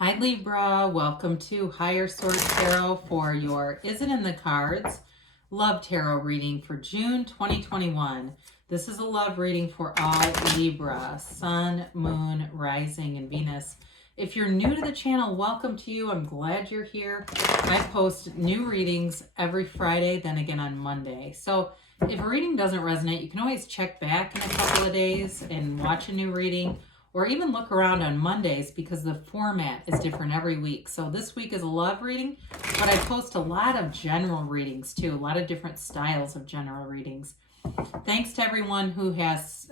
Hi Libra, welcome to Higher Source Tarot for your Is It in the Cards Love Tarot reading for June 2021. This is a love reading for all Libra, Sun, Moon, Rising, and Venus. If you're new to the channel, welcome to you. I'm glad you're here. I post new readings every Friday, then again on Monday. So if a reading doesn't resonate, you can always check back in a couple of days and watch a new reading, or even look around on Mondays because the format is different every week. So this week is a love reading, but I post a lot of general readings too, a lot of different styles of general readings. Thanks to everyone who has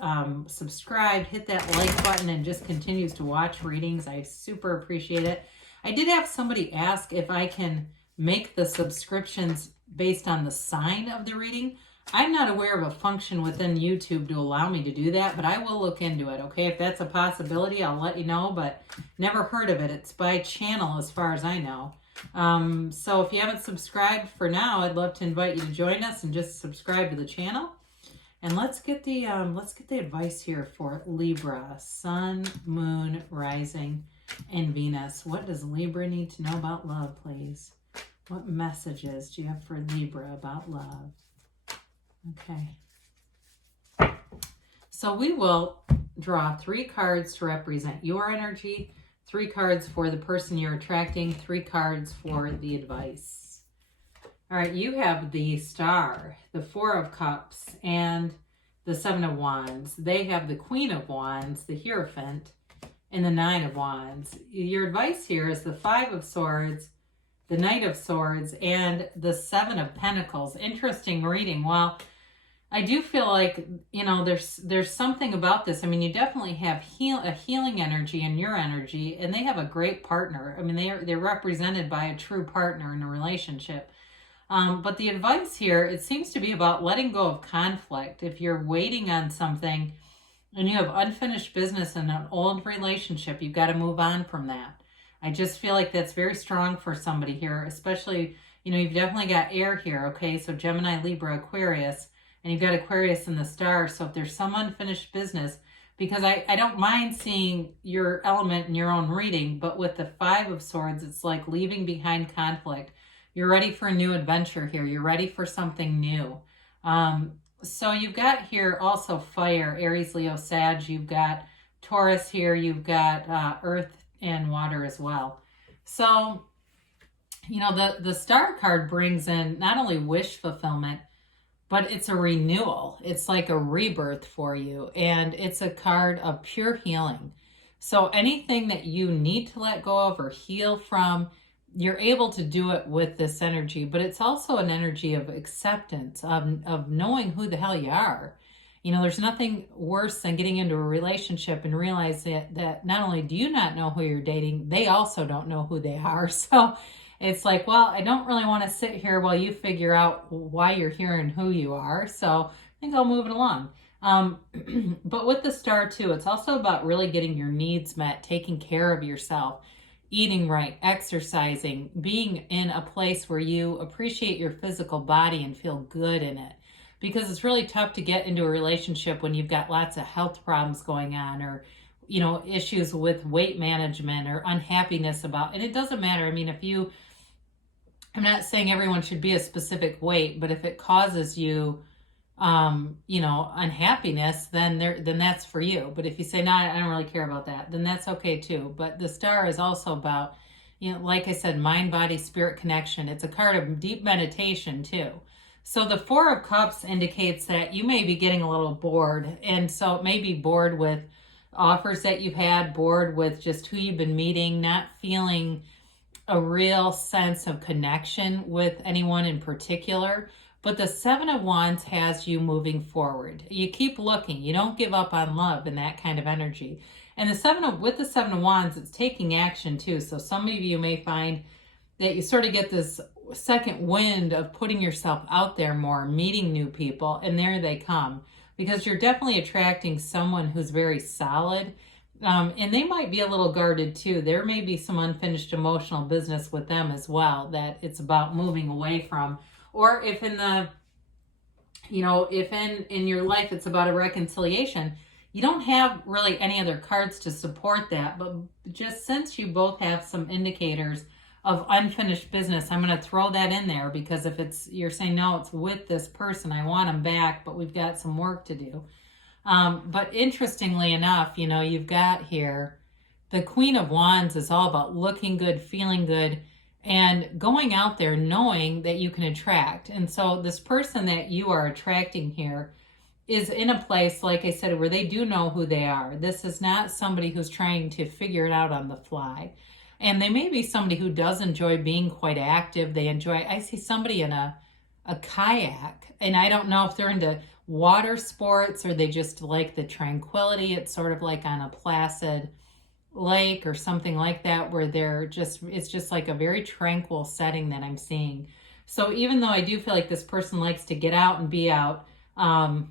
subscribed, hit that like button, and just continues to watch readings. I super appreciate it. I did have somebody ask if I can make the subscriptions based on the sign of the reading. I'm not aware of a function within YouTube to allow me to do that, but I will look into it, okay? If that's a possibility, I'll let you know, but never heard of it. It's by channel as far as I know. So if you haven't subscribed for now, I'd love to invite you to join us and just subscribe to the channel. And let's get the advice here for Libra, Sun, Moon, Rising, and Venus. What does Libra need to know about love, please? What messages do you have for Libra about love? Okay, so we will draw 3 cards to represent your energy, 3 cards for the person you're attracting, 3 cards for the advice. All right, you have the Star, the 4 of Cups, and the 7 of Wands. They have the Queen of Wands, the hierophant, and the 9 of Wands. Your advice here is the 5 of Swords, the Knight of Swords, and the 7 of Pentacles. Interesting reading. Well, I do feel like, you know, there's something about this. I mean, you definitely have a healing energy in your energy, and they have a great partner. I mean, they're represented by a true partner in a relationship. But the advice here, it seems to be about letting go of conflict. If you're waiting on something and you have unfinished business in an old relationship, you've got to move on from that. I just feel like that's very strong for somebody here, especially, you know, you've definitely got air here, okay? So Gemini, Libra, Aquarius, and you've got Aquarius in the Star. So if there's some unfinished business, because I don't mind seeing your element in your own reading, but with the 5 of Swords, it's like leaving behind conflict. You're ready for a new adventure here. You're ready for something new. So you've got here also fire, Aries, Leo, Sag. You've got Taurus here. You've got earth and water as well. So, you know, the Star card brings in not only wish fulfillment, but it's a renewal. It's like a rebirth for you. And it's a card of pure healing. So anything that you need to let go of or heal from, you're able to do it with this energy. But it's also an energy of acceptance, of knowing who the hell you are. You know, there's nothing worse than getting into a relationship and realizing that not only do you not know who you're dating, they also don't know who they are. So it's like, well, I don't really want to sit here while you figure out why you're here and who you are. So I think I'll move it along. But with the Star too, it's also about really getting your needs met, taking care of yourself, eating right, exercising, being in a place where you appreciate your physical body and feel good in it. Because it's really tough to get into a relationship when you've got lots of health problems going on, or, you know, issues with weight management or unhappiness about, and it doesn't matter. I mean, I'm not saying everyone should be a specific weight, but if it causes you, you know, unhappiness, then that's for you. But if you say, no, I don't really care about that, then that's okay too. But the Star is also about, you know, like I said, mind, body, spirit connection. It's a card of deep meditation too. So the 4 of Cups indicates that you may be getting a little bored. And so it may be bored with offers that you've had, bored with just who you've been meeting, not feeling a real sense of connection with anyone in particular. But the 7 of Wands has you moving forward. You keep looking. You don't give up on love and that kind of energy. And with the 7 of Wands, it's taking action too. So some of you may find that you sort of get this second wind of putting yourself out there more, meeting new people, and there they come. Because you're definitely attracting someone who's very solid. And they might be a little guarded too. There may be some unfinished emotional business with them as well that it's about moving away from. Or if in the, you know, if in your life it's about a reconciliation, You don't have really any other cards to support that, but just since you both have some indicators of unfinished business, I'm going to throw that in there, because if you're saying, no, it's with this person, I want them back, but we've got some work to do. But interestingly enough, you've got here, the Queen of Wands is all about looking good, feeling good, and going out there knowing that you can attract. And so this person that you are attracting here is in a place, like I said, where they do know who they are. This is not somebody who's trying to figure it out on the fly. And they may be somebody who does enjoy being quite active. I see somebody in a kayak, and I don't know if they're into water sports or they just like the tranquility. It's sort of like on a placid lake or something like that, where it's just like a very tranquil setting that I'm seeing. So even though I do feel like this person likes to get out and be out, I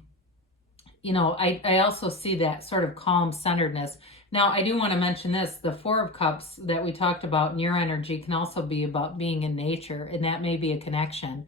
also see that sort of calm centeredness. Now, I do want to mention this, the Four of Cups that we talked about in your energy can also be about being in nature, and that may be a connection.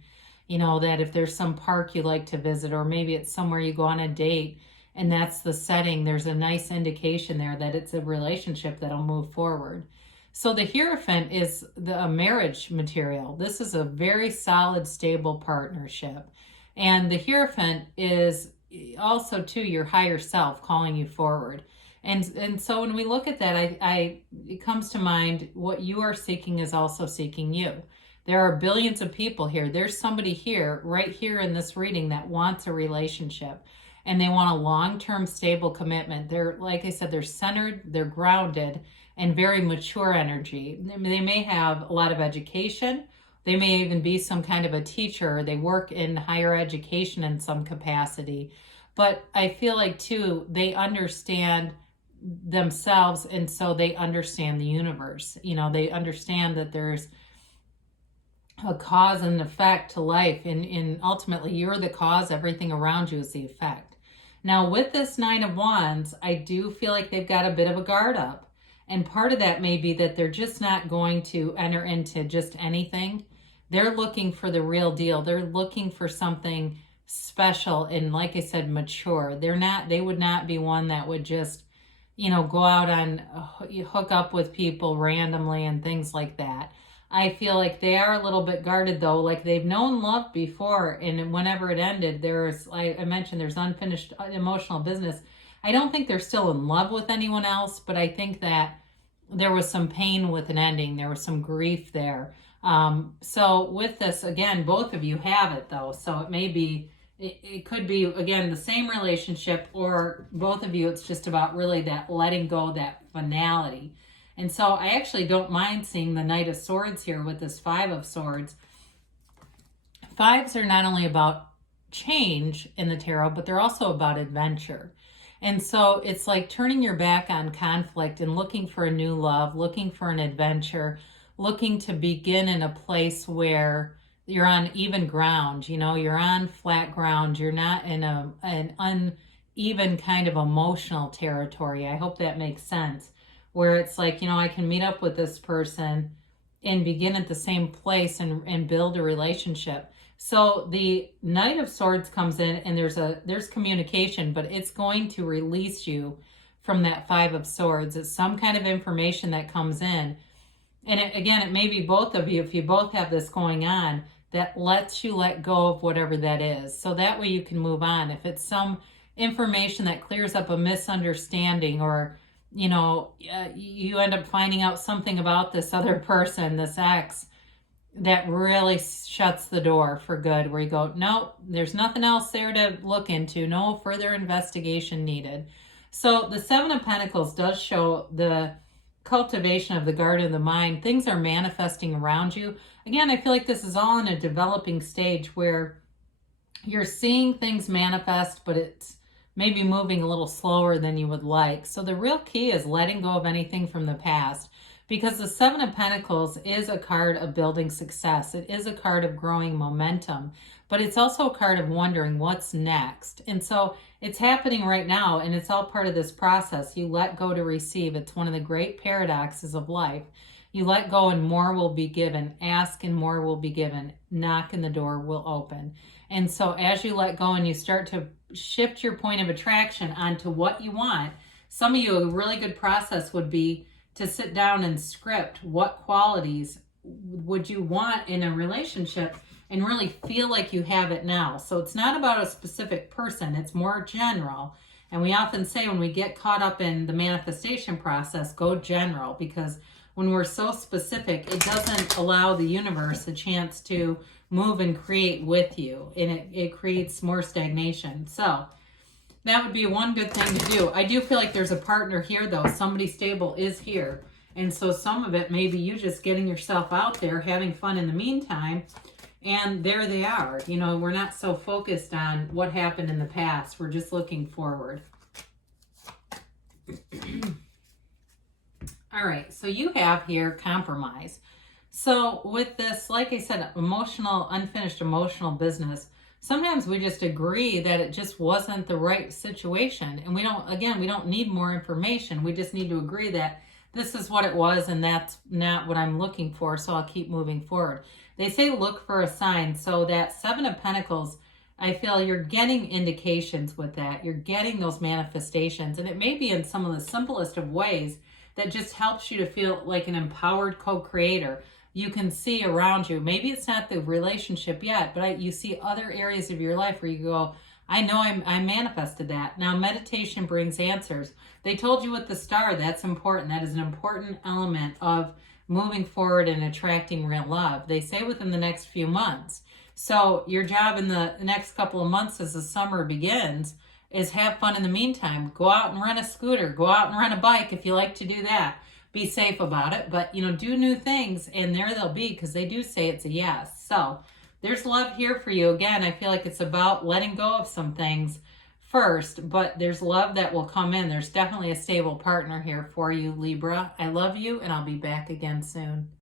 That if there's some park you like to visit, or maybe it's somewhere you go on a date and that's the setting, there's a nice indication there that it's a relationship that'll move forward. So the hierophant is a marriage material. This is a very solid, stable partnership. And the hierophant is also, too, your higher self calling you forward. And so when we look at that, it comes to mind what you are seeking is also seeking you. There are billions of people here. There's somebody here, right here in this reading, that wants a relationship. And they want a long-term stable commitment. They're, like I said, they're centered, they're grounded, and very mature energy. They may have a lot of education. They may even be some kind of a teacher. They work in higher education in some capacity. But I feel like, too, they understand themselves, and so they understand the universe. They understand that there's a cause and effect to life, and ultimately you're the cause, everything around you is the effect. Now, with this Nine of Wands, I do feel like they've got a bit of a guard up. And part of that may be that they're just not going to enter into just anything. They're looking for the real deal. They're looking for something special and, like I said, mature. They would not be one that would just, go out and hook up with people randomly and things like that. I feel like they are a little bit guarded, though. Like, they've known love before, and whenever it ended, I mentioned there's unfinished emotional business. I don't think they're still in love with anyone else, but I think that there was some pain with an ending. There was some grief there. So with this, again, both of you have it, though. So it could be, again, the same relationship, or both of you, it's just about really that letting go, that finality. And so I actually don't mind seeing the Knight of Swords here with this Five of Swords. Fives are not only about change in the tarot, but they're also about adventure. And so it's like turning your back on conflict and looking for a new love, looking for an adventure, looking to begin in a place where you're on even ground. You're on flat ground. You're not in an uneven kind of emotional territory. I hope that makes sense. Where it's like, I can meet up with this person and begin at the same place and build a relationship. So the Knight of Swords comes in, and there's communication, but it's going to release you from that Five of Swords. It's some kind of information that comes in. And it may be both of you, if you both have this going on, that lets you let go of whatever that is. So that way you can move on. If it's some information that clears up a misunderstanding, or you end up finding out something about this other person, this ex, that really shuts the door for good, where you go, no, there's nothing else there to look into, no further investigation needed. So the Seven of Pentacles does show the cultivation of the garden of the mind. Things are manifesting around you. Again, I feel like this is all in a developing stage where you're seeing things manifest, but it's maybe moving a little slower than you would like. So the real key is letting go of anything from the past, because the Seven of Pentacles is a card of building success. It is a card of growing momentum, but it's also a card of wondering what's next. And so it's happening right now, and it's all part of this process. You let go to receive. It's one of the great paradoxes of life. You let go and more will be given. Ask and more will be given. Knock and the door will open. And so as you let go and you start to shift your point of attraction onto what you want. Some of you, a really good process would be to sit down and script what qualities would you want in a relationship and really feel like you have it now. So it's not about a specific person, it's more general. And we often say when we get caught up in the manifestation process, go general, because when we're so specific, it doesn't allow the universe a chance to move and create with you, and it creates more stagnation. So that would be one good thing to do. I do feel like there's a partner here, though. Somebody stable is here. And so some of it may be you just getting yourself out there, having fun in the meantime, and there they are. You know, we're not so focused on what happened in the past. We're just looking forward. All right, so you have here compromise. So with this, like I said, unfinished emotional business, sometimes we just agree that it just wasn't the right situation. And we don't need more information. We just need to agree that this is what it was and that's not what I'm looking for, so I'll keep moving forward. They say look for a sign. So that Seven of Pentacles, I feel you're getting indications with that. You're getting those manifestations, and it may be in some of the simplest of ways that just helps you to feel like an empowered co-creator. You can see around you. Maybe it's not the relationship yet, but you see other areas of your life where you go, I know I manifested that. Now, meditation brings answers. They told you with the star, that's important. That is an important element of moving forward and attracting real love. They say within the next few months. So your job in the next couple of months as the summer begins is have fun in the meantime. Go out and rent a scooter. Go out and rent a bike if you like to do that. Be safe about it, but do new things, and there they'll be, because they do say it's a yes. So there's love here for you. Again, I feel like it's about letting go of some things first, but there's love that will come in. There's definitely a stable partner here for you, Libra. I love you, and I'll be back again soon.